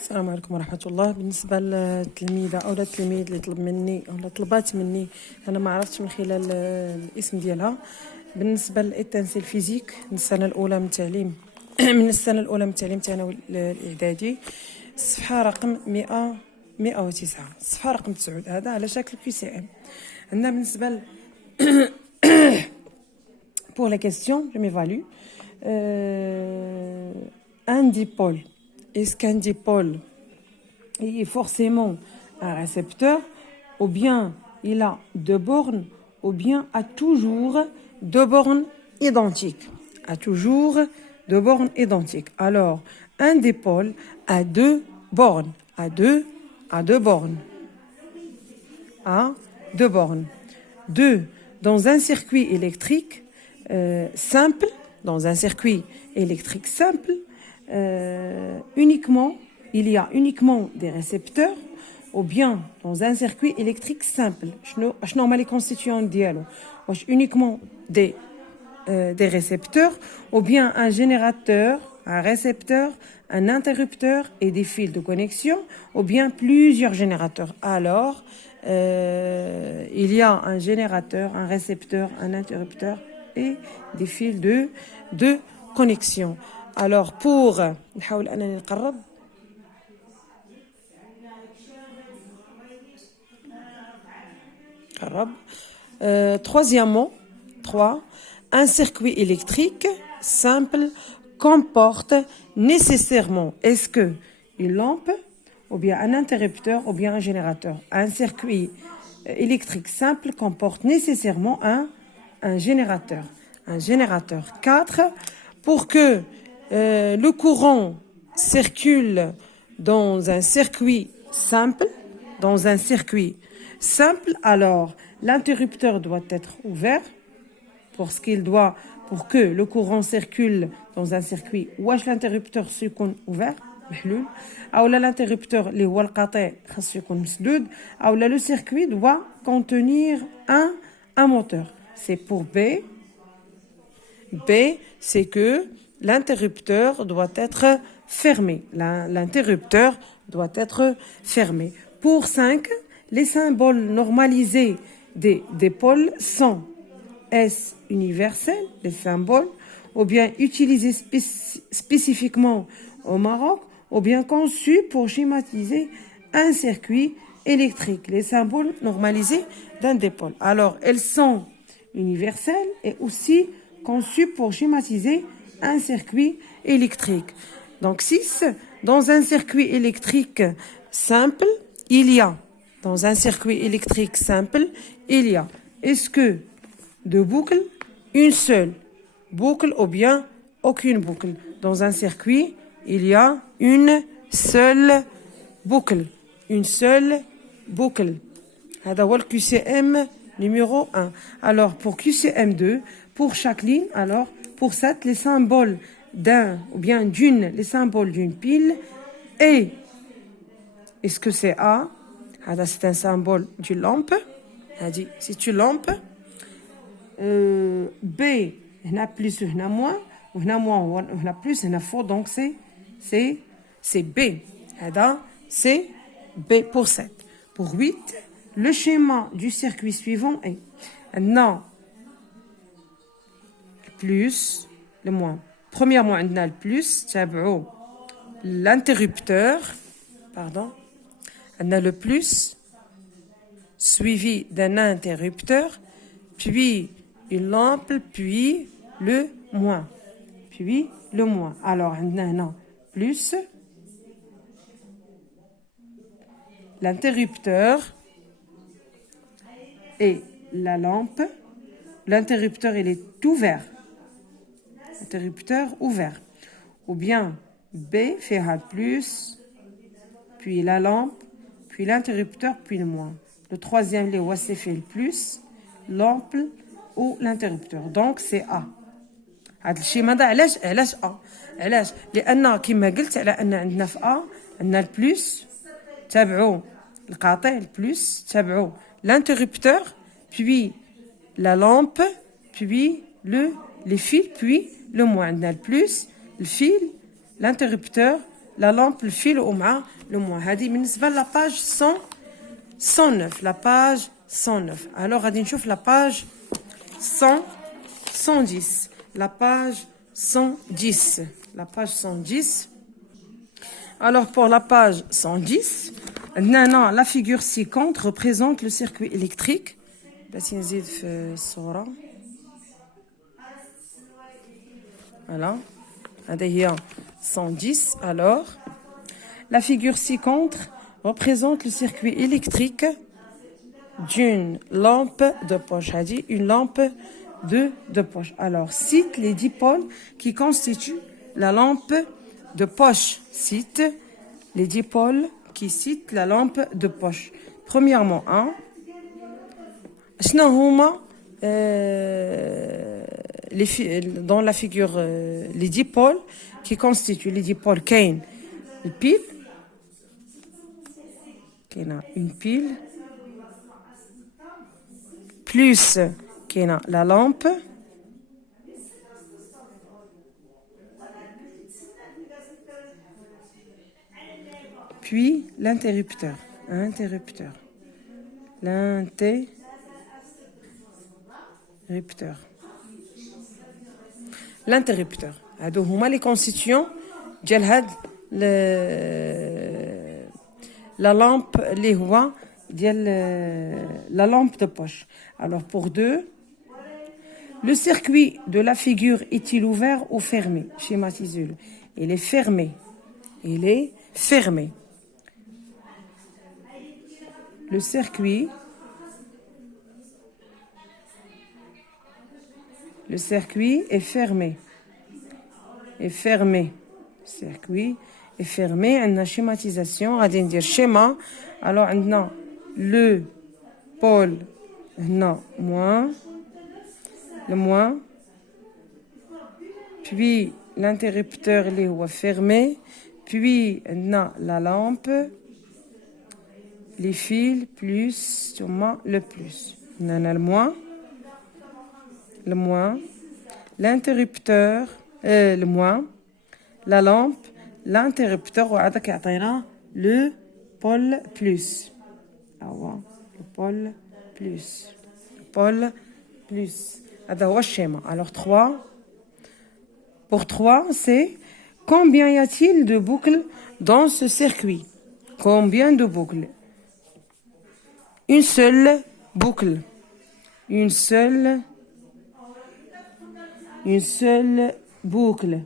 السلام عليكم ورحمة الله. بالنسبة للتلميذة أو التلميذ اللي طلب مني أو طلبات مني، أنا ما عرفتش من خلال الاسم ديالها. بالنسبة للإتنسي الفيزيك من السنة الأولى من التعليم من السنة الأولى من التعليم الثانوي الإعدادي، الصفحة رقم 109، الصفحة رقم 9، هذا على شكل QCM. عندنا بالنسبة pour la question, je m'évalue. Un dipôle. Est-ce qu'un dipôle est forcément un récepteur, ou bien il a deux bornes, ou bien a toujours deux bornes identiques? A toujours deux bornes identiques. Alors, un dipôle a deux bornes. A deux bornes. A deux bornes. Deux, dans un circuit électrique simple, il y a uniquement des récepteurs, ou bien dans un circuit électrique simple, شنو هما les constituants ديالو؟ واش uniquement des récepteurs, ou bien un générateur, un récepteur, un interrupteur et des fils de connexion, ou bien plusieurs générateurs. Alors, il y a un générateur, un récepteur, un interrupteur et des fils de connexion. Alors, pour نحاول أنني نقرب. Troisièmement, 3, un circuit électrique simple comporte nécessairement, est-ce que une lampe, ou bien un interrupteur, ou bien un générateur? Un circuit électrique simple comporte nécessairement un générateur. Un générateur. 4, pour que le courant circule dans un circuit simple, alors l'interrupteur doit être ouvert pour que le courant circule dans un circuit. واش l'interrupteur يكون ouvert محلول او l'interrupteur اللي هو القطيع خاصو يكون مسدود او le circuit doit contenir un moteur. C'est pour B, c'est que l'interrupteur doit être fermé. L'interrupteur doit être fermé. Pour 5, les symboles normalisés des pôles sont S universels, les symboles, ou bien utilisés spécifiquement au Maroc, ou bien conçus pour schématiser un circuit électrique. Les symboles normalisés d'un dipôle. Alors, elles sont universelles et aussi conçues pour schématiser un circuit électrique. Donc 6, dans un circuit électrique simple, il y a est-ce que deux boucles, une seule boucle ou bien aucune boucle? Dans un circuit, il y a une seule boucle. هذا هو QCM numéro 1. Alors pour QCM 2, pour chaque ligne, alors pour 7, les symboles les symboles d'une pile. Et est-ce que c'est A? C'est un symbole d'une lampe. C'est une lampe. B, هنا plus هنا moins, وهنا moins وهنا plus هنا faux, donc c'est B. C'est B pour 7. Pour 8, le schéma du circuit suivant est non, plus, le moins. Premièrement, on a le plus, تابعوا l'interrupteur, on a le plus suivi d'un interrupteur, puis une lampe, puis le moins. Alors, on a plus l'interrupteur et la lampe. L'interrupteur, il est ouvert. Ou bien B fait un plus, puis la lampe, puis l'interrupteur, puis le moins. Le troisième, c'est fait le plus, lampe ou l'interrupteur. Donc c'est A. هذا الشيء ماذا علاش A؟ علاش؟ لأن كما قلت على أن عندنا في A عندنا البلس، تابعوا القاطع البلس، تابعوا l'interrupteur, puis la lampe, puis les fils, puis le moins. On a le plus, le fil, l'interrupteur, la lampe الفيل ومع le moins. هذه بالنسبة la page 109. La page 109. Alors غادي نشوف la page 110. La page 110. La page 110. Alors pour la page 110, la figure ci-contre représente le circuit électrique. Voilà. 110. Alors, la figure ci-contre représente le circuit électrique d'une lampe de poche. Une lampe de poche. Alors, cite les dipôles qui constituent la lampe de poche. Cite les dipôles qui citent la lampe de poche. Premièrement, dans la figure, les dipôles qui constituent les dipôles, Kain, une pile, plus la lampe, puis l'interrupteur. L'interrupteur. هادو هما les constituants ديال هاد la lampe اللي هو ديال la lampe de poche. Alors pour 2, le circuit de la figure est-il ouvert ou fermé? Schématisez-le. Il est fermé. Le circuit est fermé. Circuit est fermé. On a schématisation. On va dire schéma. Alors, on a le pôle, moins, le moins, puis l'interrupteur il est fermé, puis on a la lampe, les fils, plus, le plus. On a le moins, l'interrupteur, le moins, la lampe, l'interrupteur, وعندك يعطينا le pôle plus. Le pôle plus. هذا هو الشيما. Alors 3. Pour 3, c'est combien y a-t-il de boucles dans ce circuit? Combien de boucles? Une seule boucle.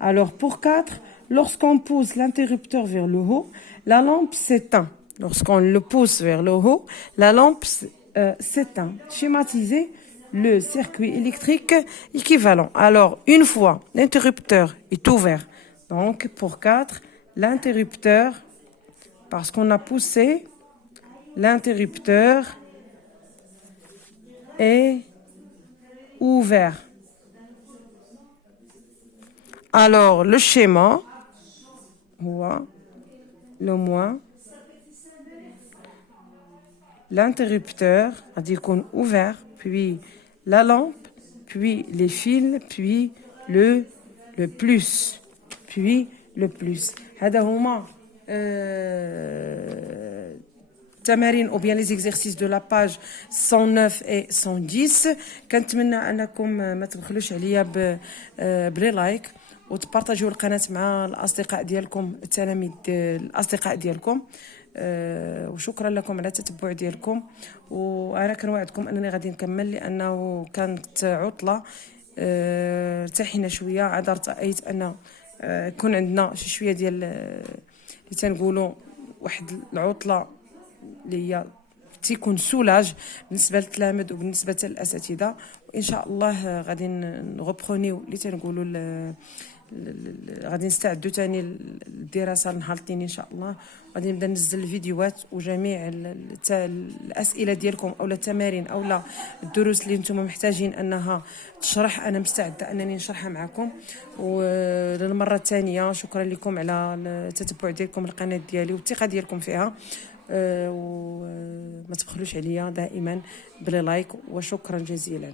Alors pour 4, lorsqu'on pousse l'interrupteur vers le haut, la lampe s'éteint. Lorsqu'on le pousse vers le haut, la lampe s'éteint. Schématiser le circuit électrique équivalent. Alors, une fois l'interrupteur est ouvert, donc pour 4, l'interrupteur, parce qu'on a poussé, l'interrupteur est ouvert. Alors, le schéma, le moins, l'interrupteur, c'est-à-dire qu'on ouvert, puis la lampe, puis les fils, puis le plus. هذا هما التمارين ou bien les exercices de la page 109 et 110. كنتمنى انكم ما تبخلوش عليا بلي لايك وتبارطاجيو القناه مع الاصدقاء ديالكم التلاميذ الاصدقاء ديالكم. وشكرا لكم على التتبع ديالكم، وانا كنوعدكم انني غادي نكمل لانه كانت عطله ارتحينا شويه. عاد رأيت ان يكون عندنا شي شويه ديال اللي تنقولوا واحد العطله اللي هي تيكون سولاج بالنسبه للتلاميذ وبالنسبه للاساتذه. وان شاء الله غادي نغبرونيو اللي تنقولوا غادي نستعدوا تاني الدراسه نهار الاثنين ان شاء الله. غادي نبدا ننزل الفيديوهات وجميع الاسئله ديالكم او التمارين او الدروس اللي نتوما محتاجين انها تشرح. انا مستعده انني نشرحها معكم. وللمره الثانيه شكرا لكم على التتبع ديالكم القناه ديالي والثقه ديالكم فيها. وما تبخلوش عليا دائما بلايك وشكرا جزيلا.